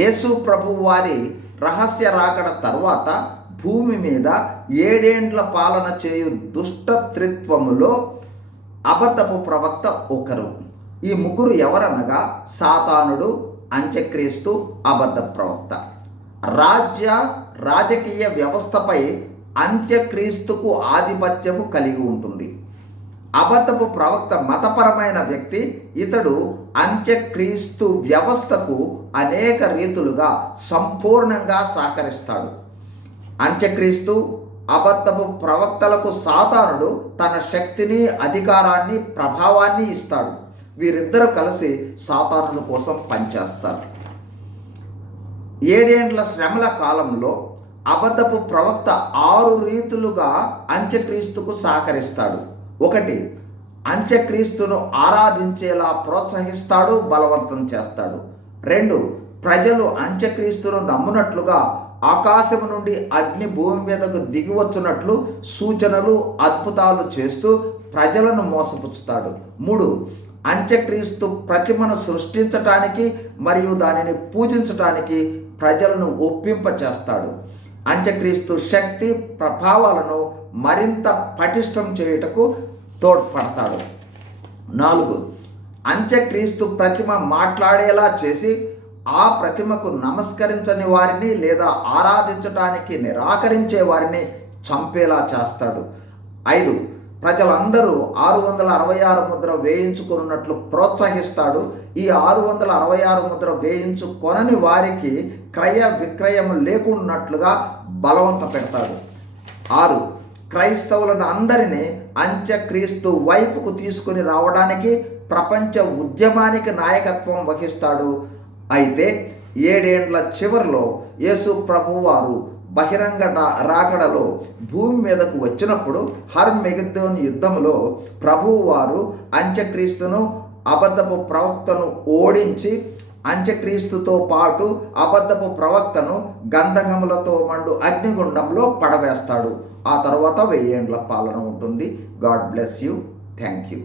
యేసు ప్రభు వారి రహస్య రాకడ తర్వాత భూమి మీద 7 ఏండ్ల పాలన చేయు దుష్టత్రిత్వములో అబద్ధపు ప్రవక్త ఒకరు. ఈ ముగ్గురు ఎవరనగా సాతానుడు, అంత్యక్రీస్తు, అబద్ధ ప్రవక్త. రాజకీయ వ్యవస్థపై అంత్యక్రీస్తుకు ఆధిపత్యము కలిగి ఉంటుంది. అబద్ధపు ప్రవక్త మతపరమైన వ్యక్తి. ఇతడు అంత్యక్రీస్తు వ్యవస్థకు అనేక రీతులుగా సంపూర్ణంగా సహకరిస్తాడు. అంత్యక్రీస్తు, అబద్ధపు ప్రవక్తలకు సాతానుడు తన శక్తిని, అధికారాన్ని, ప్రభావాన్ని ఇస్తాడు. వీరిద్దరూ కలిసి సాతానుల కోసం పనిచేస్తారు. 7 ఏండ్ల శ్రమల కాలంలో అబద్ధపు ప్రవక్త 6 రీతులుగా అంత్యక్రీస్తుకు సహకరిస్తాడు. 1. అంత్యక్రీస్తును ఆరాధించేలా ప్రోత్సహిస్తాడు, బలవంతం చేస్తాడు. 2. ప్రజలు అంత్యక్రీస్తును నమ్మునట్లుగా ఆకాశం నుండి అగ్ని భూమి మీదకు దిగి వచ్చునట్లు సూచనలు, అద్భుతాలు చేస్తూ ప్రజలను మోసపుచ్చుతాడు. 3. అంత్యక్రీస్తు ప్రతిమను సృష్టించటానికి మరియు దానిని పూజించటానికి ప్రజలను ఒప్పింపచేస్తాడు. అంత్యక్రీస్తు శక్తి, ప్రభావాలను మరింత పటిష్టం చేయుటకు తోడ్పడతాడు. 4. అంత్యక్రీస్తు ప్రతిమ మాట్లాడేలా చేసి ఆ ప్రతిమకు నమస్కరించని వారిని లేదా ఆరాధించటానికి నిరాకరించే వారిని చంపేలా చేస్తాడు. 5. ప్రజలందరూ 666 ముద్ర వేయించుకున్నట్లు ప్రోత్సహిస్తాడు. ఈ 666 ముద్ర వేయించుకొనని వారికి క్రయ విక్రయం లేకున్నట్లుగా బలవంత పెడతాడు. 6. క్రైస్తవులను అందరినీ అంత్యక్రీస్తు వైపుకు తీసుకుని రావడానికి ప్రపంచ ఉద్యమానికి నాయకత్వం వహిస్తాడు. అయితే 7 ఏండ్ల చివరిలో యేసు ప్రభువారు బహిరంగ రాకడలో భూమి మీదకు వచ్చినప్పుడు హర్మెగిద్దోన్ యుద్ధంలో ప్రభువారు అంత్యక్రీస్తును, అబద్ధపు ప్రవక్తను ఓడించి అంత్యక్రీస్తుతో పాటు అబద్ధపు ప్రవక్తను గంధకములతో మండు అగ్నిగుండంలో పడవేస్తాడు. ఆ తర్వాత 1000 ఏండ్ల పాలన ఉంటుంది. God bless you. Thank you.